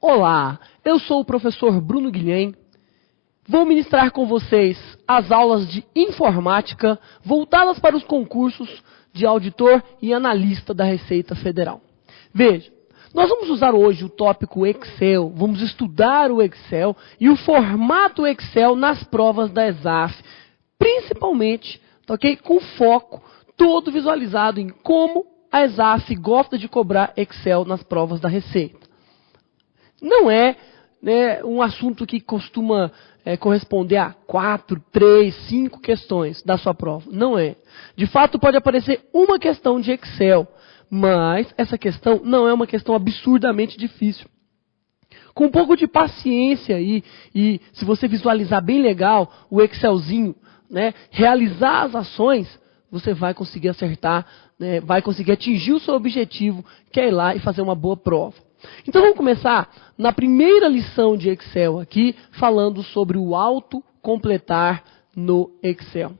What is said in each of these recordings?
Olá, eu sou o professor Bruno Guilhem. Vou ministrar com vocês as aulas de informática voltadas para os concursos de auditor e analista da Receita Federal. Veja, nós vamos usar hoje o tópico Excel, vamos estudar o Excel e o formato Excel nas provas da ESAF, principalmente, ok? Com foco todo visualizado em como a ESAF gosta de cobrar Excel nas provas da Receita. Não é, né, um assunto que costuma corresponder a 4, 3, 5 questões da sua prova. Não é. De fato, pode aparecer uma questão de Excel, mas essa questão não é uma questão absurdamente difícil. Com um pouco de paciência aí, e se você visualizar bem legal o Excelzinho, né, realizar as ações, você vai conseguir acertar, né, vai conseguir atingir o seu objetivo, que é ir lá e fazer uma boa prova. Então vamos começar na primeira lição de Excel aqui, falando sobre o autocompletar no Excel.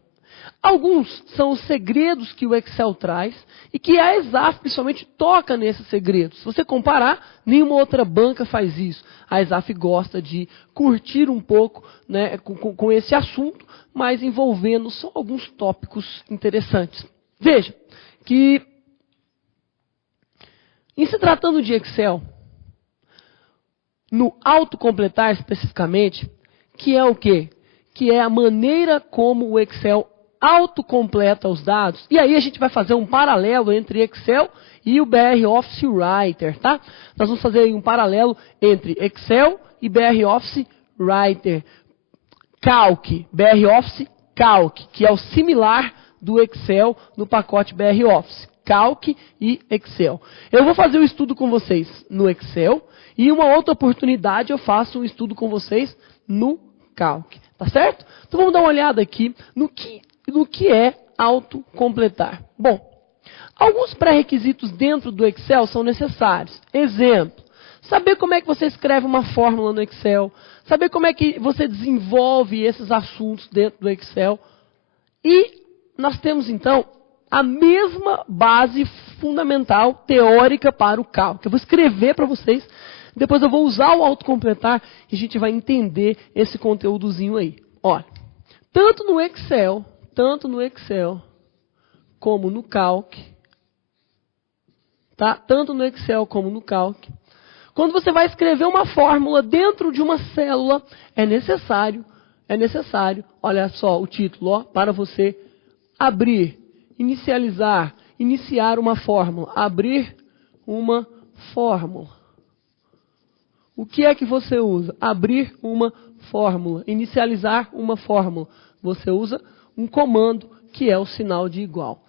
Alguns são os segredos que o Excel traz e que a ESAF principalmente toca nesses segredos. Se você comparar, nenhuma outra banca faz isso. A ESAF gosta de curtir um pouco, né, com esse assunto, mas envolvendo só alguns tópicos interessantes. Veja que, em se tratando de Excel, no autocompletar especificamente, que é o quê? Que é a maneira como o Excel autocompleta os dados. E aí a gente vai fazer um paralelo entre Excel e o BR Office Writer, tá? Nós vamos fazer aí um paralelo entre Excel e BR Office Writer. Calc, BR Office Calc, que é o similar do Excel no pacote BR Office. Calc e Excel. Eu vou fazer um estudo com vocês no Excel e uma outra oportunidade eu faço um estudo com vocês no Calc, tá certo? Então vamos dar uma olhada aqui no que é autocompletar. Bom, alguns pré-requisitos dentro do Excel são necessários. Exemplo, saber como é que você escreve uma fórmula no Excel, saber como é que você desenvolve esses assuntos dentro do Excel. E nós temos então a mesma base fundamental teórica para o Calc. Eu vou escrever para vocês, depois eu vou usar o autocompletar e a gente vai entender esse conteúdozinho aí. Olha, tanto no Excel como no Calc, tá? Tanto no Excel como no Calc. Quando você vai escrever uma fórmula dentro de uma célula, é necessário, olha só o título, ó, para você abrir, iniciar uma fórmula, abrir uma fórmula. O que é que você usa? Abrir uma fórmula, inicializar uma fórmula. Você usa um comando que é o sinal de igual.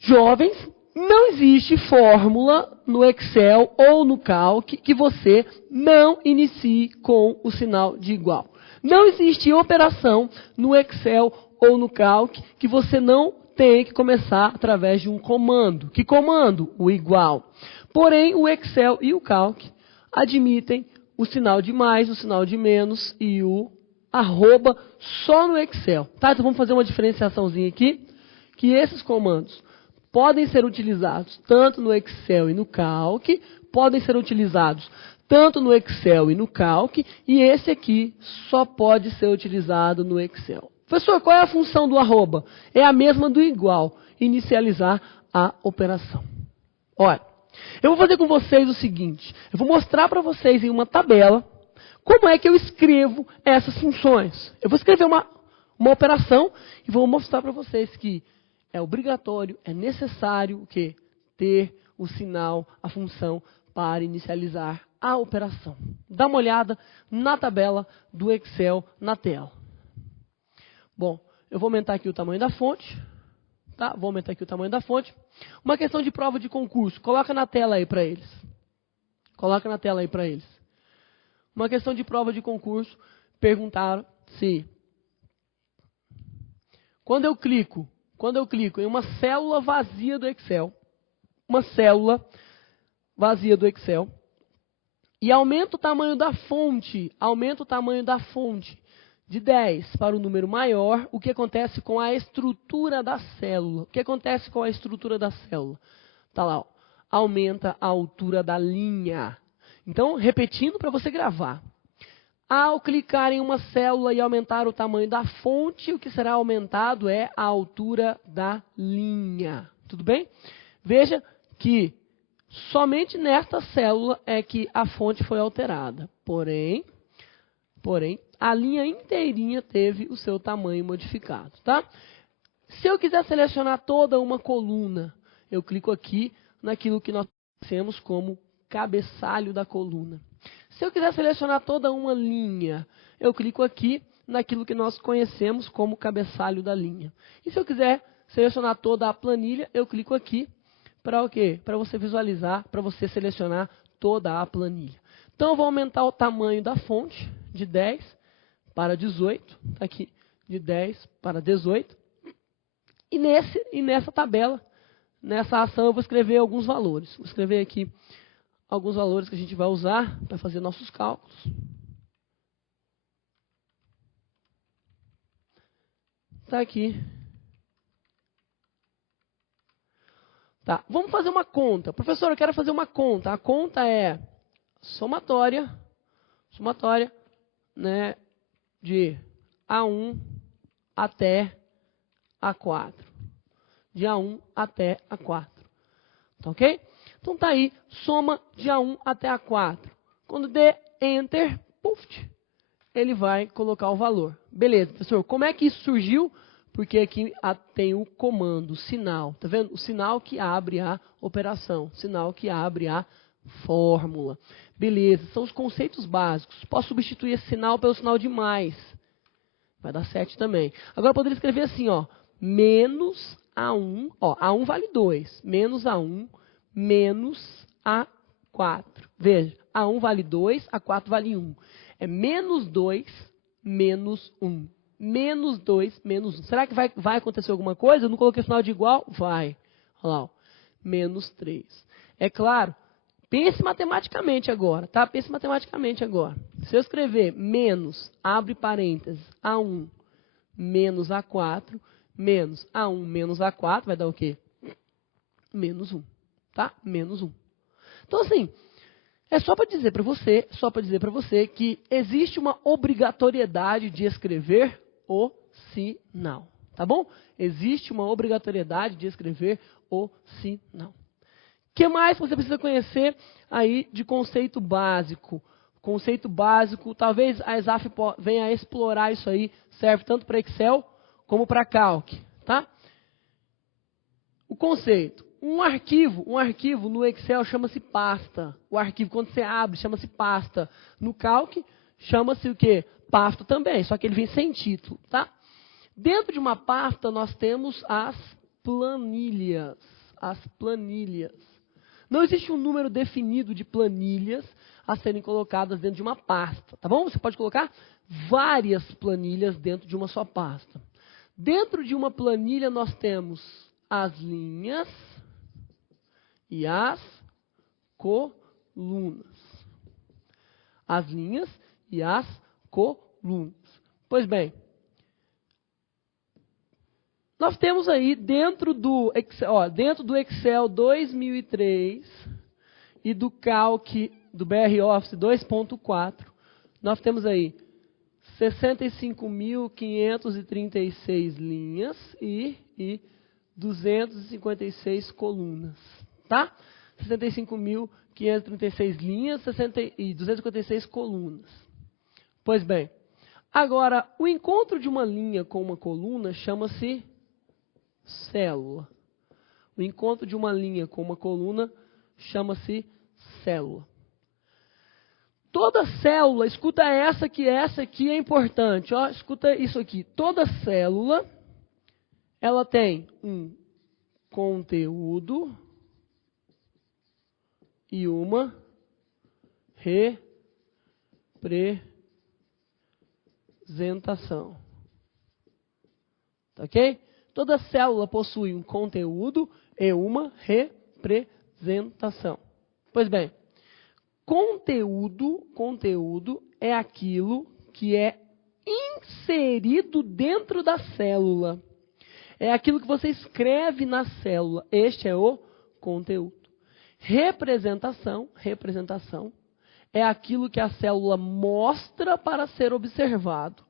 Jovens, não existe fórmula no Excel ou no Calc que você não inicie com o sinal de igual. Não existe operação no Excel ou no Calc que você não tem que começar através de um comando. Que comando? O igual. Porém, o Excel e o Calc admitem o sinal de mais, o sinal de menos e o arroba só no Excel. Tá? Então vamos fazer uma diferenciaçãozinha aqui, que esses comandos podem ser utilizados tanto no Excel e no Calc, podem ser utilizados tanto no Excel e no Calc, e esse aqui só pode ser utilizado no Excel. Professor, qual é a função do arroba? É a mesma do igual, inicializar a operação. Olha, eu vou fazer com vocês o seguinte, eu vou mostrar para vocês em uma tabela como é que eu escrevo essas funções. Eu vou escrever uma operação e vou mostrar para vocês que é obrigatório, é necessário o quê? Ter o sinal, a função para inicializar a operação. Dá uma olhada na tabela do Excel na tela. Bom, eu vou aumentar aqui o tamanho da fonte. Tá? Vou aumentar aqui o tamanho da fonte. Uma questão de prova de concurso. Coloca na tela aí para eles. Coloca na tela aí para eles. Uma questão de prova de concurso. Perguntaram se quando eu clico em uma célula vazia do Excel, e aumento o tamanho da fonte, de 10 para o número maior, o que acontece com a estrutura da célula? O que acontece com a estrutura da célula? Tá lá, ó, aumenta a altura da linha. Então, repetindo para você gravar. Ao clicar em uma célula e aumentar o tamanho da fonte, o que será aumentado é a altura da linha. Tudo bem? Veja que somente nesta célula é que a fonte foi alterada. Porém, a linha inteirinha teve o seu tamanho modificado, tá? Se eu quiser selecionar toda uma coluna, eu clico aqui naquilo que nós conhecemos como cabeçalho da coluna. Se eu quiser selecionar toda uma linha, eu clico aqui naquilo que nós conhecemos como cabeçalho da linha. E se eu quiser selecionar toda a planilha, eu clico aqui para o quê? Para você visualizar, para você selecionar toda a planilha. Então, eu vou aumentar o tamanho da fonte de 10 para 18, tá aqui, de 10 para 18. E nessa tabela, nessa ação, eu vou escrever alguns valores. Vou escrever aqui alguns valores que a gente vai usar para fazer nossos cálculos. Está aqui. Tá, vamos fazer uma conta. Professor, eu quero fazer uma conta. A conta é somatória, né, de A1 até A4. De A1 até A4. Tá ok? Então tá aí, soma de A1 até A4. Quando der Enter, puff, ele vai colocar o valor. Beleza, professor, como é que isso surgiu? Porque aqui tem o comando, sinal. Tá vendo? O sinal que abre a operação, sinal que abre a fórmula. Beleza, são os conceitos básicos. Posso substituir esse sinal pelo sinal de mais. Vai dar 7 também. Agora eu poderia escrever assim, ó, menos A1, ó, A1 vale 2, menos A1, menos A4. Veja, A1 vale 2, A4 vale 1. É menos 2, menos 1. Menos 2, menos 1. Será que vai acontecer alguma coisa? Eu não coloquei o sinal de igual? Vai. Olha lá, ó. Menos 3. É claro, pense matematicamente agora, tá? Pense matematicamente agora. Se eu escrever menos, abre parênteses, A1 menos A4, menos A1 menos A4, vai dar o quê? Menos 1. Tá? Menos 1. Então, assim, é só para dizer para você que existe uma obrigatoriedade de escrever o sinal. Tá bom? Existe uma obrigatoriedade de escrever o sinal. O que mais você precisa conhecer aí de conceito básico? Conceito básico, talvez a ESAF venha a explorar isso aí, serve tanto para Excel como para Calc, tá? O conceito. Um arquivo no Excel chama-se pasta. O arquivo, quando você abre, chama-se pasta. No Calc, chama-se o quê? Pasta também, só que ele vem sem título, tá? Dentro de uma pasta, nós temos as planilhas. As planilhas. Não existe um número definido de planilhas a serem colocadas dentro de uma pasta, tá bom? Você pode colocar várias planilhas dentro de uma só pasta. Dentro de uma planilha, nós temos as linhas e as colunas. As linhas e as colunas. Pois bem, nós temos aí dentro do Excel 2003 e do Calc do BR Office 2.4, nós temos aí 65.536 linhas e 256 colunas, tá? 65.536 linhas e 256 colunas. Pois bem, agora, o encontro de uma linha com uma coluna chama-se célula. O encontro de uma linha com uma coluna chama-se célula. Toda célula, escuta essa aqui é importante, ó, escuta isso aqui. Toda célula, ela tem um conteúdo e uma representação. Tá ok? Toda célula possui um conteúdo e uma representação. Pois bem, conteúdo é aquilo que é inserido dentro da célula. É aquilo que você escreve na célula. Este é o conteúdo. Representação é aquilo que a célula mostra para ser observado.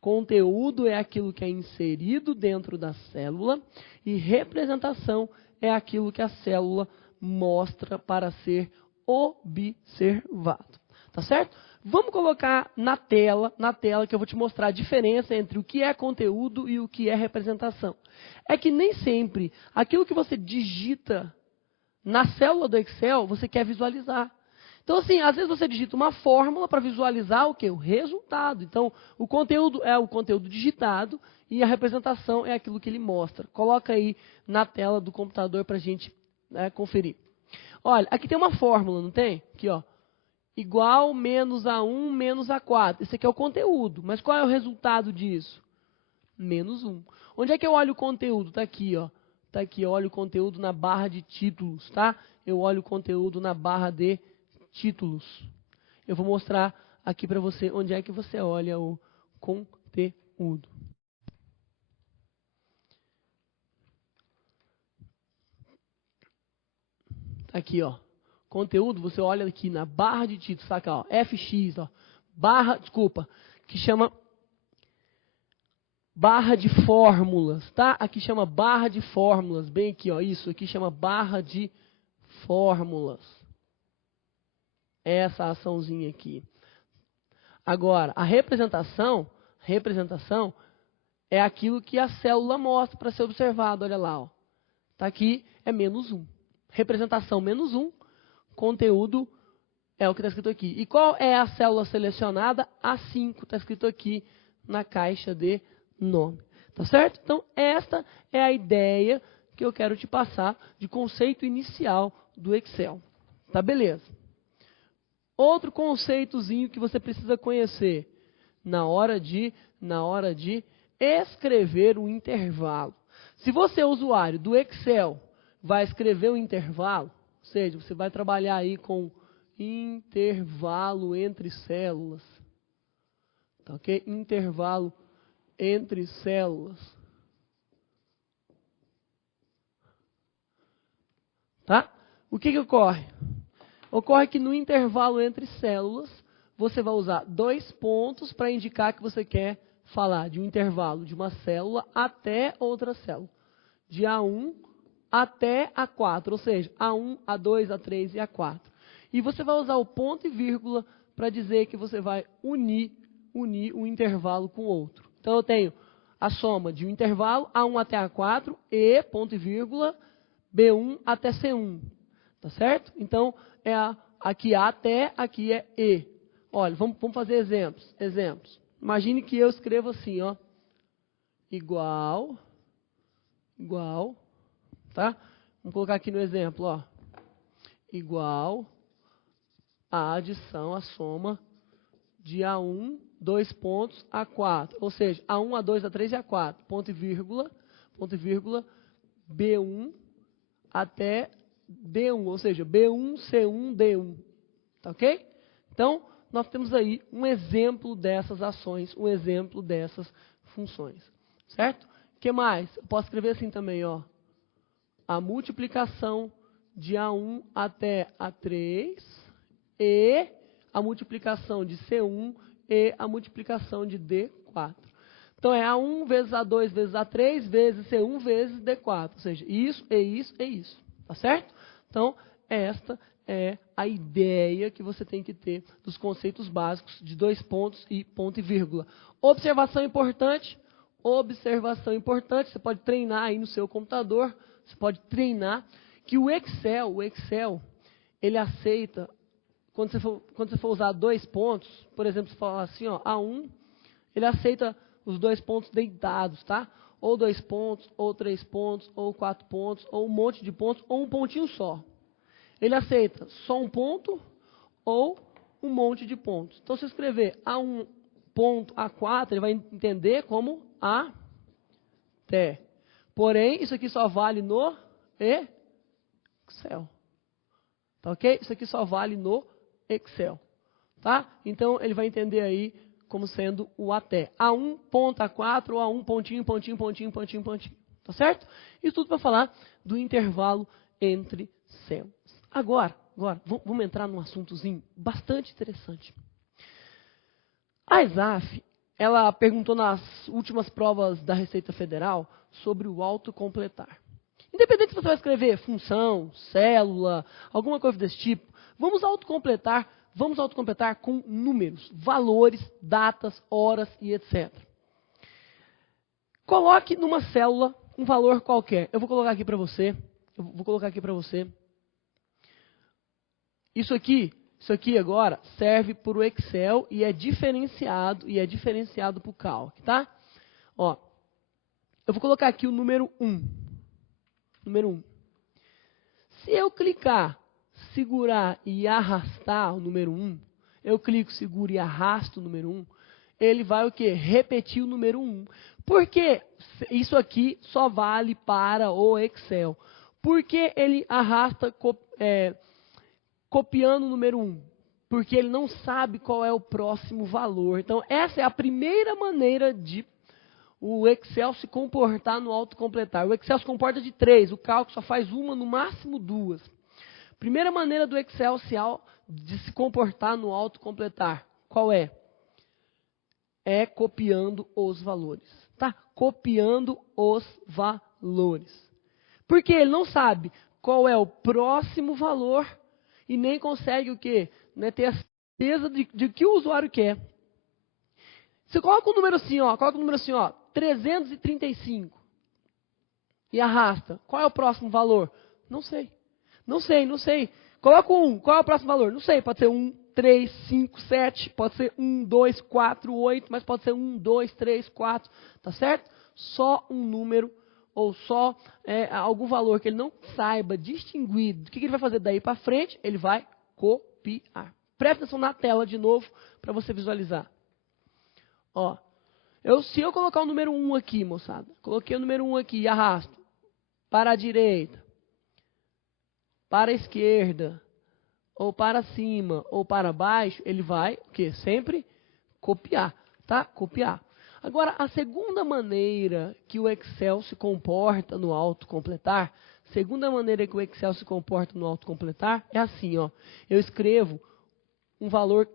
Conteúdo é aquilo que é inserido dentro da célula e representação é aquilo que a célula mostra para ser observado. Tá certo? Vamos colocar na tela que eu vou te mostrar a diferença entre o que é conteúdo e o que é representação. É que nem sempre aquilo que você digita na célula do Excel, você quer visualizar. Então, assim, às vezes você digita uma fórmula para visualizar o quê? O resultado. Então, o conteúdo é o conteúdo digitado e a representação é aquilo que ele mostra. Coloca aí na tela do computador para a gente conferir. Olha, aqui tem uma fórmula, não tem? Aqui, ó. Igual menos A1 menos A4. Esse aqui é o conteúdo. Mas qual é o resultado disso? Menos 1. Onde é que eu olho o conteúdo? Está aqui, ó. Está aqui, eu olho o conteúdo na barra de títulos, tá? Eu olho o conteúdo na barra de títulos. Eu vou mostrar aqui para você onde é que você olha o conteúdo. Tá aqui, ó. Conteúdo, você olha aqui na barra de títulos, saca, ó, FX, ó, que chama barra de fórmulas, tá? Aqui chama barra de fórmulas, bem aqui, ó, isso aqui chama barra de fórmulas. Essa açãozinha aqui. Agora, a representação é aquilo que a célula mostra para ser observado, olha lá, ó. Tá aqui, é menos 1. Representação menos 1. Conteúdo é o que está escrito aqui. E qual é a célula selecionada? A5, está escrito aqui na caixa de nome. Tá certo? Então, esta é a ideia que eu quero te passar de conceito inicial do Excel. Tá, beleza. Outro conceitozinho que você precisa conhecer na hora de escrever um intervalo. Se você é usuário do Excel, vai escrever um intervalo, ou seja, você vai trabalhar aí com intervalo entre células. Tá, ok? Intervalo entre células. Tá? O que ocorre? Ocorre que no intervalo entre células, você vai usar 2 pontos para indicar que você quer falar de um intervalo de uma célula até outra célula. De A1 até A4, ou seja, A1, A2, A3 e A4. E você vai usar o ponto e vírgula para dizer que você vai unir um intervalo com o outro. Então, eu tenho a soma de um intervalo A1 até A4 e, ponto e vírgula, B1 até C1. Tá certo? Então, aqui A até, aqui é E. Olha, vamos fazer exemplos. Imagine que eu escrevo assim, ó. Igual, tá? Vamos colocar aqui no exemplo, ó. Igual a adição, a soma de A1, 2 pontos, A4. Ou seja, A1, A2, A3 e A4. Ponto e vírgula, B1 até D1. Ou seja, B1, C1, D1. Tá ok? Então, nós temos aí um exemplo dessas ações, um exemplo dessas funções. Certo? O que mais? Eu posso escrever assim também, ó. A multiplicação de A1 até A3 e a multiplicação de C1 e a multiplicação de D4. Então, é A1 vezes A2 vezes A3 vezes C1 vezes D4. Ou seja, isso e isso e isso. Tá certo? Então, esta é a ideia que você tem que ter dos conceitos básicos de 2 pontos e ponto e vírgula. Observação importante, você pode treinar aí no seu computador, você pode treinar que o Excel, ele aceita, quando você for usar 2 pontos, por exemplo, você falar assim, ó, A1, ele aceita os 2 pontos deitados, tá? Ou 2 pontos, ou 3 pontos, ou 4 pontos, ou um monte de pontos, ou um pontinho só. Ele aceita só um ponto ou um monte de pontos. Então, se eu escrever A1 ponto A4, ele vai entender como até. Porém, isso aqui só vale no Excel. Tá ok? Isso aqui só vale no Excel. Tá? Então, ele vai entender aí como sendo o até. A1 ponto A4 ou A1 pontinho, pontinho, pontinho, pontinho, pontinho. Tá certo? Isso tudo para falar do intervalo entre células. Agora, vamos entrar num assuntozinho bastante interessante. A ESAF, ela perguntou nas últimas provas da Receita Federal sobre o autocompletar. Independente se você vai escrever função, célula, alguma coisa desse tipo, vamos autocompletar com números, valores, datas, horas e etc. Coloque numa célula um valor qualquer. Eu vou colocar aqui para você. Isso aqui agora serve para o Excel e é diferenciado para o Calc, tá? Ó, eu vou colocar aqui o número 1. Número 1. Se eu clicar, segurar e arrastar o número 1, eu clico, seguro e arrasto o número 1, ele vai o quê? Repetir o número 1. Porque isso aqui só vale para o Excel. Porque ele arrasta copiando o número 1? Porque ele não sabe qual é o próximo valor. Então, essa é a primeira maneira de o Excel se comportar no autocompletar. O Excel se comporta de 3, o cálculo só faz uma, no máximo 2. Primeira maneira do Excel de se comportar no autocompletar, qual é? É copiando os valores. Tá? Copiando os valores. Porque ele não sabe qual é o próximo valor e nem consegue o quê? Né, ter a certeza de que o usuário quer. Você coloca o número assim, ó, 335 e arrasta. Qual é o próximo valor? Não sei. Coloca o 1, qual é o próximo valor? Não sei, pode ser 1, 3, 5, 7, pode ser 1, 2, 4, 8, mas pode ser 1, 2, 3, 4, tá certo? Só um número ou só algum valor que ele não saiba distinguir. O que ele vai fazer daí para frente? Ele vai copiar. Presta atenção na tela de novo para você visualizar. Ó, se eu colocar o número 1 aqui, moçada, coloquei o número 1 aqui e arrasto para a direita, para a esquerda, ou para cima, ou para baixo, ele vai, o quê? Sempre copiar, tá? Copiar. Agora, a segunda maneira que o Excel se comporta no autocompletar, é assim, ó. Eu escrevo um valor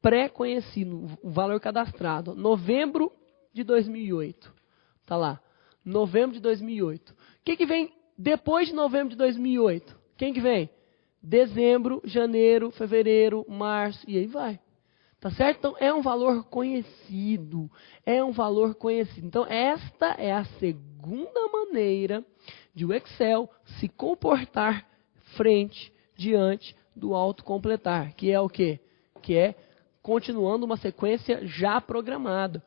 pré-conhecido, um valor cadastrado. Novembro de 2008. Tá lá. Novembro de 2008. O que vem depois de novembro de 2008? Quem que vem? Dezembro, janeiro, fevereiro, março e aí vai. Tá certo? Então, é um valor conhecido. Então, esta é a segunda maneira de o Excel se comportar diante do autocompletar. Que é o quê? Que é continuando uma sequência já programada.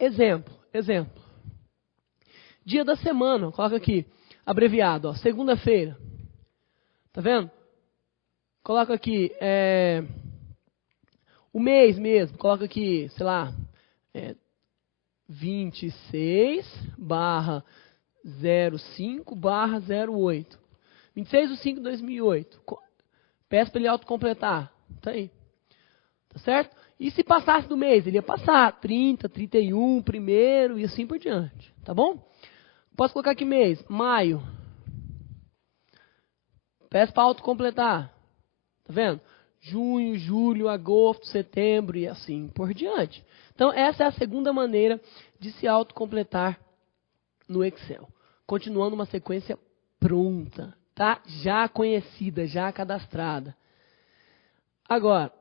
Exemplo. Dia da semana, coloca aqui, abreviado, ó, segunda-feira. Tá vendo? Coloca aqui, o mês mesmo, coloca aqui, sei lá, 26/05/08. 26/05/2008. Peço para ele autocompletar. Tá aí. Tá certo? E se passasse do mês? Ele ia passar 30, 31, 1º e assim por diante. Tá bom? Posso colocar aqui mês? Maio. Peço para autocompletar. Tá vendo? Junho, julho, agosto, setembro e assim por diante. Então, essa é a segunda maneira de se autocompletar no Excel. Continuando uma sequência pronta, tá? Já conhecida, já cadastrada. Agora,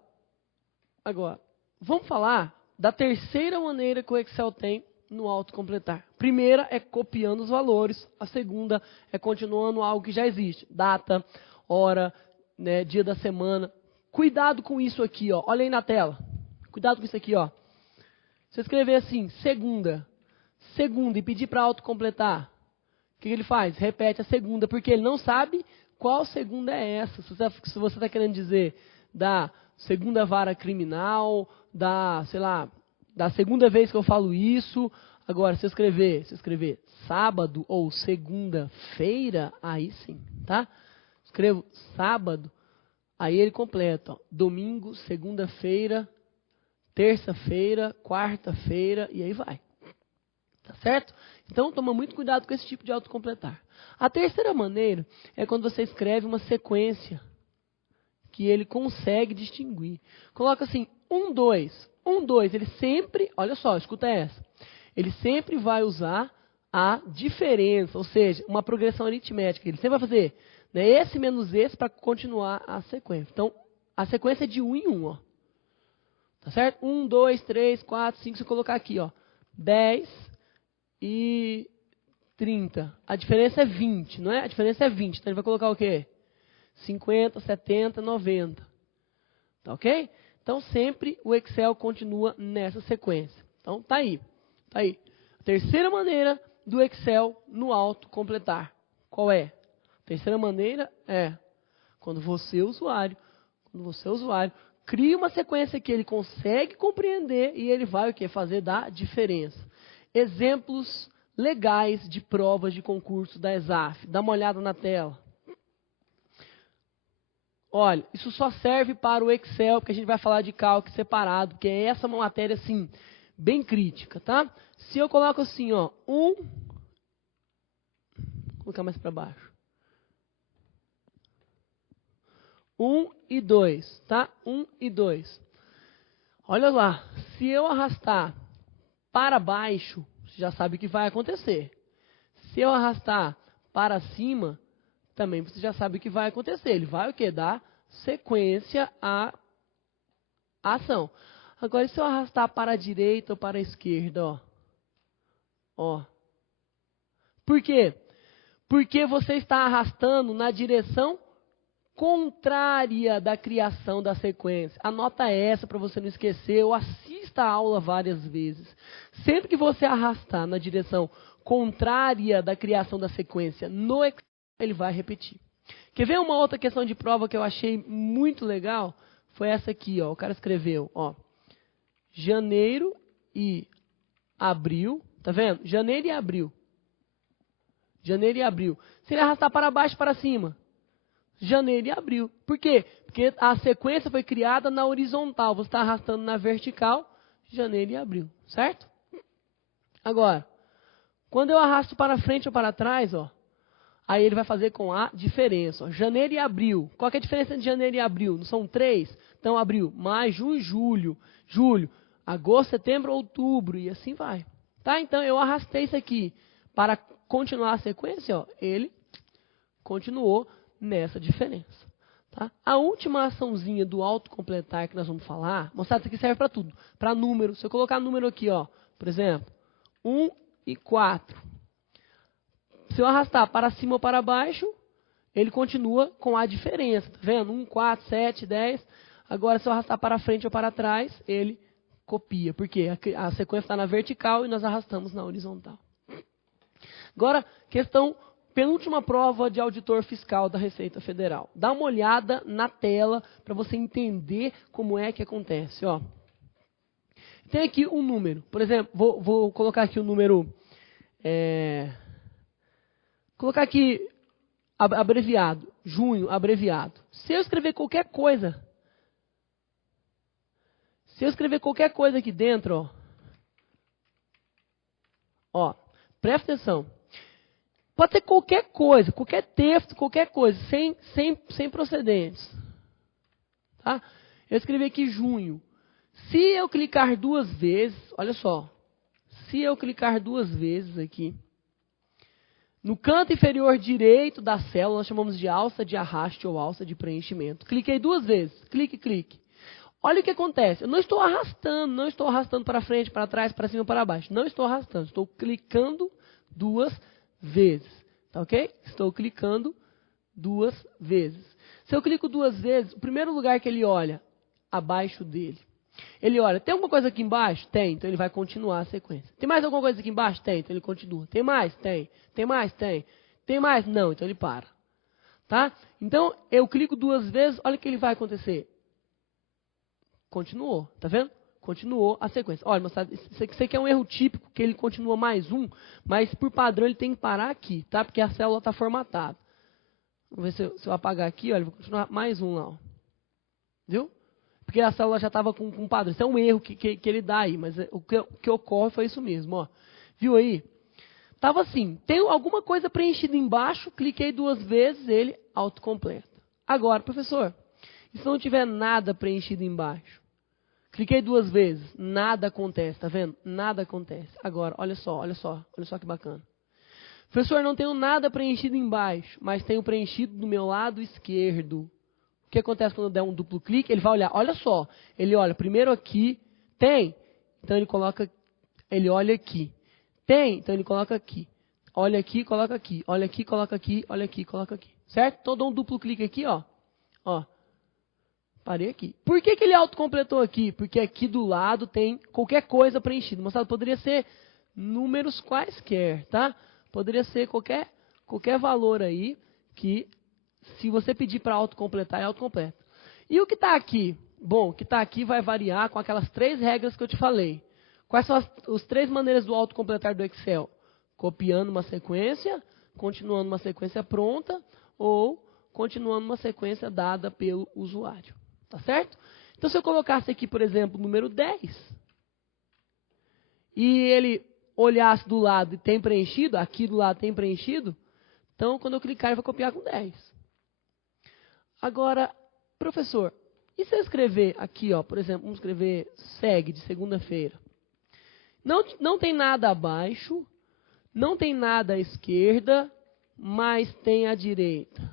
vamos falar da terceira maneira que o Excel tem no autocompletar. Primeira é copiando os valores, a segunda é continuando algo que já existe. Data, hora, né, dia da semana. Cuidado com isso aqui, ó. Olha aí na tela. Cuidado com isso aqui, ó. Se eu escrever assim, segunda, e pedir para autocompletar, o que ele faz? Repete a segunda, porque ele não sabe qual segunda é essa. Se você está querendo dizer da segunda vara criminal, sei lá, da segunda vez que eu falo isso. Agora, se eu escrever sábado ou segunda-feira, aí sim, tá? Escrevo sábado, Aí ele completa, ó, domingo, segunda-feira, terça-feira, quarta-feira, e aí vai. Tá certo? Então, toma muito cuidado com esse tipo de autocompletar. A terceira maneira é quando você escreve uma sequência que ele consegue distinguir. Coloca assim, 1, 2. 1, 2, ele sempre, olha só, escuta essa. Ele sempre vai usar a diferença, ou seja, uma progressão aritmética. Ele sempre vai fazer, né, esse menos esse para continuar a sequência. Então, a sequência é de 1 em 1, ó. Tá certo? 1, 2, 3, 4, 5, se eu colocar aqui, ó, 10 e 30. A diferença é 20, não é? A diferença é 20. Então, ele vai colocar o quê? 50, 70, 90. Tá ok? Então, sempre o Excel continua nessa sequência. Então, tá aí. Tá aí. A terceira maneira do Excel no autocompletar. Qual é? A terceira maneira é quando você, usuário, cria uma sequência que ele consegue compreender e ele vai o quê? Fazer da diferença. Exemplos legais de provas de concurso da ESAF. Dá uma olhada na tela. Olha, isso só serve para o Excel, porque a gente vai falar de cálculo separado, porque essa é uma matéria, assim, bem crítica, tá? Se eu coloco assim, ó, vou colocar mais para baixo. 1 e 2, tá? 1 e 2. Olha lá, se eu arrastar para baixo, você já sabe o que vai acontecer. Se eu arrastar para cima, também você já sabe o que vai acontecer. Ele vai o quê? Dar sequência à ação. Agora, se eu arrastar para a direita ou para a esquerda, ó. Ó. Por quê? Porque você está arrastando na direção contrária da criação da sequência. Anota essa para você não esquecer, ou assista a aula várias vezes. Sempre que você arrastar na direção contrária da criação da sequência no Excel, ele vai repetir. Quer ver uma outra questão de prova que eu achei muito legal? Foi essa aqui, ó. O cara escreveu, ó, janeiro e abril, tá vendo? Janeiro e abril. Janeiro e abril. Se ele arrastar para baixo e para cima, janeiro e abril. Por quê? Porque a sequência foi criada na horizontal. Você está arrastando na vertical, janeiro e abril, certo? Agora, quando eu arrasto para frente ou para trás, ó, aí ele vai fazer com a diferença. Ó. Janeiro e abril. Qual que é a diferença entre janeiro e abril? Não são 3? Então, abril, maio, junho, julho, agosto, setembro, outubro, e assim vai. Tá? Então, eu arrastei isso aqui para continuar a sequência, ó, ele continuou nessa diferença. Tá? A última açãozinha do autocompletar que nós vamos falar, mostrado isso aqui serve para tudo. Para número, se eu colocar número aqui, ó, por exemplo, 1 e 4. Se eu arrastar para cima ou para baixo, ele continua com a diferença. Tá vendo? 1, 4, 7, 10. Agora, se eu arrastar para frente ou para trás, ele copia. Porque a sequência está na vertical e nós arrastamos na horizontal. Agora, penúltima prova de auditor fiscal da Receita Federal. Dá uma olhada na tela para você entender como é que acontece. Ó. Tem aqui um número. Por exemplo, vou colocar aqui o número... colocar aqui abreviado, junho, abreviado. Se eu escrever qualquer coisa aqui dentro, ó, presta atenção. Pode ser qualquer coisa, qualquer texto, qualquer coisa, sem procedentes. Tá? Eu escrevi aqui junho. Se eu clicar 2 vezes, olha só. Se eu clicar 2 vezes aqui, no canto inferior direito da célula, nós chamamos de alça de arraste ou alça de preenchimento. Cliquei 2 vezes. Clique. Olha o que acontece. Eu não estou arrastando para frente, para trás, para cima, para baixo. Não estou arrastando. Estou clicando 2 vezes. Tá ok? Estou clicando 2 vezes. Se eu clico 2 vezes, o primeiro lugar que ele olha, abaixo dele. Ele olha, tem alguma coisa aqui embaixo? Tem, então ele vai continuar a sequência. Tem mais alguma coisa aqui embaixo? Tem, então ele continua. Tem mais? Tem. Tem mais? Tem. Tem mais? Não, então ele para. Tá? Então, eu clico 2 vezes, olha o que ele vai acontecer. Continuou, tá vendo? Continuou a sequência. Olha, moçada, isso aqui é um erro típico, que ele continua mais um, mas por padrão ele tem que parar aqui, tá? Porque a célula está formatada. Vamos ver se eu apagar aqui, olha, vou continuar mais um lá, ó. Viu? Porque a célula já estava com um padrão. Isso é um erro que ele dá aí, mas o que ocorre foi isso mesmo. Ó. Viu aí? Estava assim, tem alguma coisa preenchida embaixo, cliquei 2 vezes, ele autocompleta. Agora, professor, e se não tiver nada preenchido embaixo? Cliquei 2 vezes, nada acontece, tá vendo? Nada acontece. Agora, olha só que bacana. Professor, não tenho nada preenchido embaixo, mas tenho preenchido do meu lado esquerdo. O que acontece quando eu der um duplo clique? Ele vai olhar, olha só, ele olha primeiro aqui, tem, então ele olha aqui. Tem, então ele coloca aqui. Olha aqui, coloca aqui. Olha aqui, coloca aqui. Olha aqui, coloca aqui. Certo? Então eu dou um duplo clique aqui, ó. Ó. Parei aqui. Por que ele autocompletou aqui? Porque aqui do lado tem qualquer coisa preenchida. Moçada, poderia ser números quaisquer, tá? Poderia ser qualquer valor aí que, se você pedir para autocompletar, é autocompleta. E o que está aqui? Bom, o que está aqui vai variar com aquelas 3 regras que eu te falei. Quais são as 3 maneiras do autocompletar do Excel? Copiando uma sequência, continuando uma sequência pronta ou continuando uma sequência dada pelo usuário. Tá certo? Então, se eu colocasse aqui, por exemplo, o número 10, e ele olhasse do lado e tem preenchido, aqui do lado tem preenchido, então, quando eu clicar, ele vai copiar com 10. Agora, professor, e se eu escrever aqui, ó, por exemplo, vamos escrever segue de segunda-feira. Não tem nada abaixo, não tem nada à esquerda, mas tem à direita.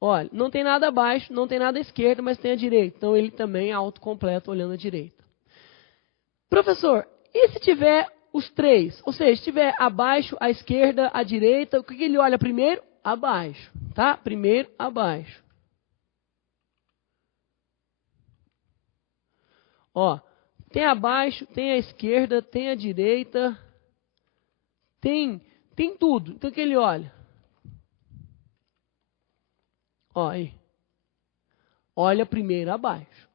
Olha, não tem nada abaixo, não tem nada à esquerda, mas tem à direita. Então ele também é autocompleto olhando à direita. Professor, e se tiver os 3? Ou seja, se tiver abaixo, à esquerda, à direita, o que ele olha primeiro? Abaixo, tá? Primeiro, abaixo. Ó, tem abaixo, tem à esquerda, tem à direita, tem tudo. Então o que ele olha? Ó, aí. Olha primeiro abaixo.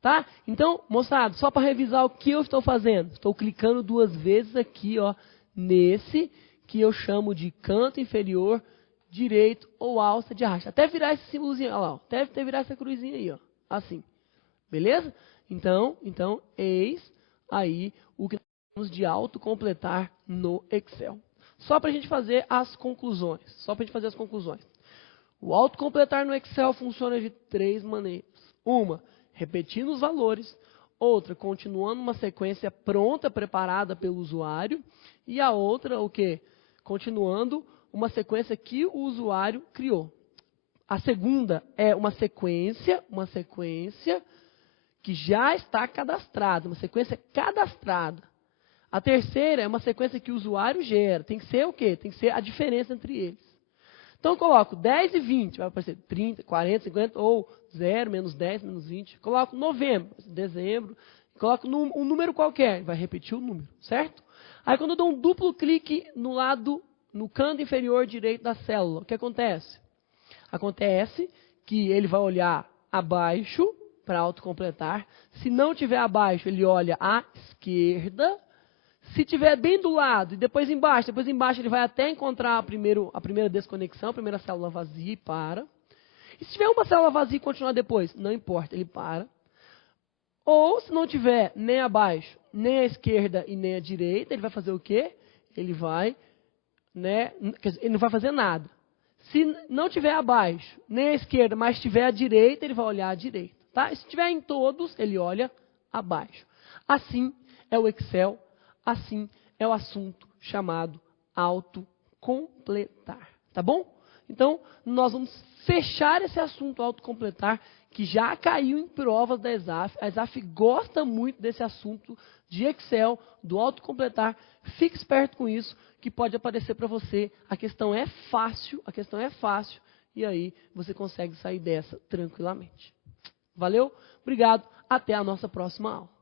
Tá? Então, moçada, só para revisar o que eu estou fazendo. Estou clicando 2 vezes aqui, ó, nesse que eu chamo de canto inferior direito ou alça de arrasto. Até virar esse símbolozinho, olha lá, ó, até virar essa cruzinha aí, ó, assim. Beleza? Então, eis aí o que nós temos de autocompletar no Excel. Só para a gente fazer as conclusões. O autocompletar no Excel funciona de 3 maneiras. Uma, repetindo os valores. Outra, continuando uma sequência pronta, preparada pelo usuário. E a outra, o quê? Continuando uma sequência que o usuário criou. A segunda é uma sequência que já está cadastrada, uma sequência cadastrada. A terceira é uma sequência que o usuário gera. Tem que ser o quê? Tem que ser a diferença entre eles. Então, eu coloco 10 e 20, vai aparecer 30, 40, 50, ou 0, menos 10, menos 20. Coloco novembro, dezembro, coloco um número qualquer, vai repetir o número, certo? Aí, quando eu dou um duplo clique no canto inferior direito da célula, o que acontece? Acontece que ele vai olhar abaixo para autocompletar. Se não tiver abaixo, ele olha à esquerda. Se tiver bem do lado e depois embaixo ele vai até encontrar a primeira desconexão, a primeira célula vazia e para. E se tiver uma célula vazia e continuar depois, não importa, ele para. Ou se não tiver nem abaixo, nem à esquerda e nem à direita, ele vai fazer o quê? Ele não vai fazer nada. Se não tiver abaixo, nem à esquerda, mas tiver à direita, ele vai olhar à direita. Tá? E se tiver em todos, ele olha abaixo. Assim é o Excel. Assim é o assunto chamado autocompletar. Tá bom? Então, nós vamos fechar esse assunto autocompletar, que já caiu em provas da ESAF. A ESAF gosta muito desse assunto de Excel, do autocompletar. Fique esperto com isso, que pode aparecer para você. A questão é fácil, e aí você consegue sair dessa tranquilamente. Valeu? Obrigado. Até a nossa próxima aula.